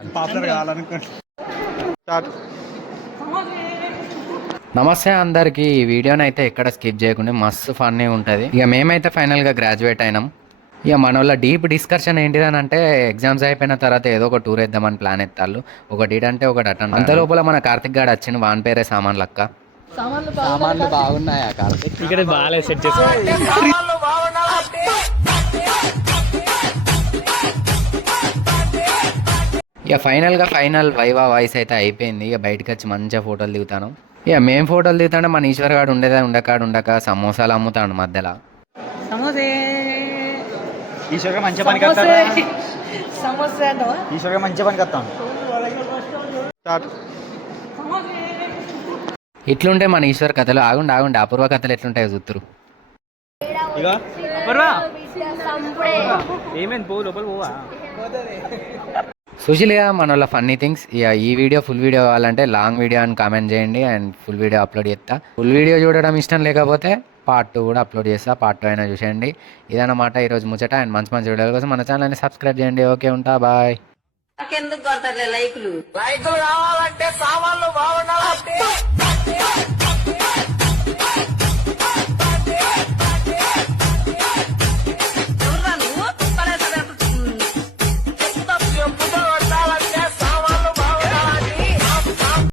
Popular కావాలనుకోండి. నమస్తే అందరికి. ఈ వీడియోని అయితే ఎక్కడ స్కిప్ చేయకుండా మస్తు ఫన్నీ ఉంటుంది. ఇక మేమైతే ఫైనల్గా గ్రాడ్యుయేట్ అయినాం. ఇక మన వాళ్ళ డీప్ డిస్కషన్ ఏంటిదని అంటే ఎగ్జామ్స్ అయిపోయిన తర్వాత ఏదో ఒక టూర్ వేద్దామని ప్లాన్ ఎత్తాళ్ళు. ఒకటి ఇటంటే ఒకటి అటంటే. అంత లోపల మన కార్తిక్ గాడు వచ్చింది. వాన్ పేరే సామాన్ లక్క. సామాన్లు బాగున్నాయా కార్తీక్? ఇక్కడ బాగాలేదు సెట్ చేసుకో. ఇక ఫైనల్ వైవా వాయిస్ అయితే అయిపోయింది. ఇక బయటకు వచ్చి మంచిగా ఫోటోలు దిగుతాను. ఇక మేము ఫోటోలు దిగుతాంటే మన ఈశ్వర్ గాడు ఉండక సమోసాలు అమ్ముతాడు మధ్యలో. ఈశ్వర్గా మంచి పనికి వస్తాడు. ఈశ్వర్గా మంచి పనికి వస్తాను. ఇట్లుంటే మన ఈశ్వర్ కథలు ఆగుండి అపూర్వ కథలు ఎట్లుంటాయో చూస్తురు. ఏమైంది పో లోపల పోవా. సుశీల్గా మన వాళ్ళ ఫన్నీ థింగ్స్. ఇక ఈ వీడియో ఫుల్ వీడియో కావాలంటే లాంగ్ వీడియో అని కామెంట్ చేయండి అండ్ ఫుల్ వీడియో అప్లోడ్ చేస్తా. ఫుల్ వీడియో చూడడం ఇష్టం లేకపోతే పార్ట్ 2 కూడా అప్లోడ్ చేస్తా. పార్ట్ 2 అయినా చూసేయండి. ఇదన్నమాట ఈరోజు ముచ్చట. అండ్ మంచి వీడియోల కోసం మన ఛానల్ని సబ్స్క్రైబ్ చేయండి. ఓకే, ఉంటా, బాయ్. నాకెందుకు కొడతారులే లైకులు కావాలంటే సామాన్లు బాగుండాలి.